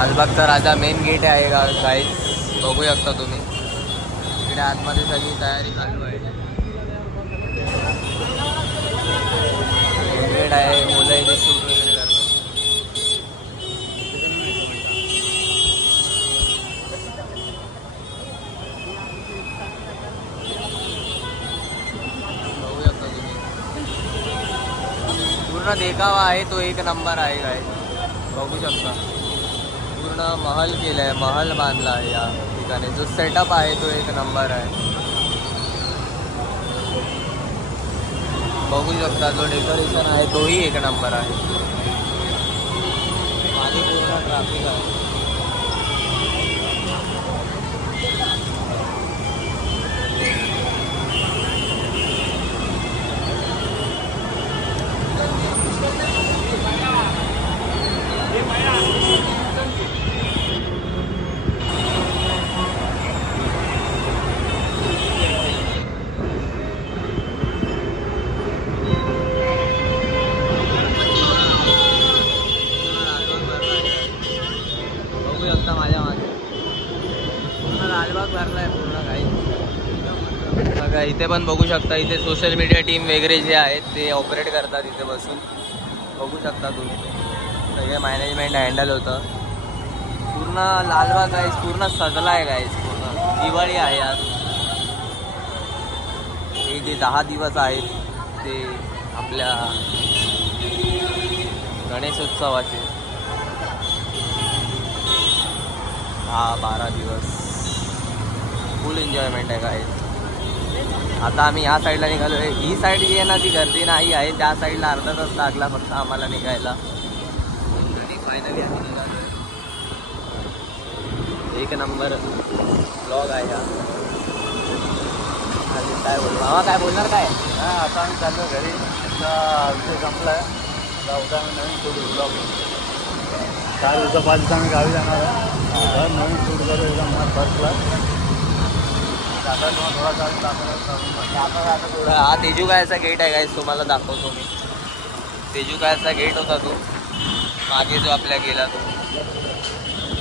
लालबागचा राजा main gate आहे का गाईज, बघू शकता तुम्ही. इकडे आतमध्ये सगळी तयारी चालू आहे. गेट आहे, मुलं इथे शूट वगैरे करतात. बघू शकता तुम्ही, पूर्ण देखावा आहे तो एक नंबर आहे गाईज, बघू शकता. पूर्ण महल केलाय, महल बांधला आहे या ठिकाणी. जो सेटअप आहे तो एक नंबर आहे, बघू शकता. जो डेकोरेशन आहे तोही एक नंबर आहे. मागे पूर्ण ट्रॅफिक आहे. माझ्या मागे पूर्ण लालबाग भरला आहे पूर्ण काही. बघा इथे पण बघू शकता. इथे सोशल मीडिया टीम वगैरे जे आहेत ते ऑपरेट करतात इथे बसून, बघू शकता तुम्ही. सगळे मॅनेजमेंट हँडल होतं. पूर्ण लालबाग गाईज पूर्ण सजला आहे गाईज. पूर्ण दिवाळी आहे आज. हे जे 10 दिवस आहेत ते आपल्या गणेशोत्सवाचे, 10-12 दिवस फुल एन्जॉयमेंट आहे काय. आता आम्ही ह्या साईडला निघालो आहे. ही साईड जी आहे ना ती गर्दी नाही आहे. त्या साईडला अर्धा तास लागला फक्त आम्हाला निघायला. आणि फायनली आम्ही निघालो आहे. एक नंबर ब्लॉग आहे हा. काय बोलू मामा, काय बोलणार काय. आता आम्ही चाललो घरी. विषय संपला आहे. आता उद्या आम्ही नवीन शूट ब्लॉग 4 दिवसापासून आम्ही गावी जाणार आहे. नवीन शूट करू एकदम फर्स्ट क्लास. आता तुम्हाला थोडा थोडा हा तेजूगायचा गेट आहे गाईस, तुम्हाला दाखवतो मी. तेजूगायचा गेट होता तो मागे जो आपल्या गेला तो.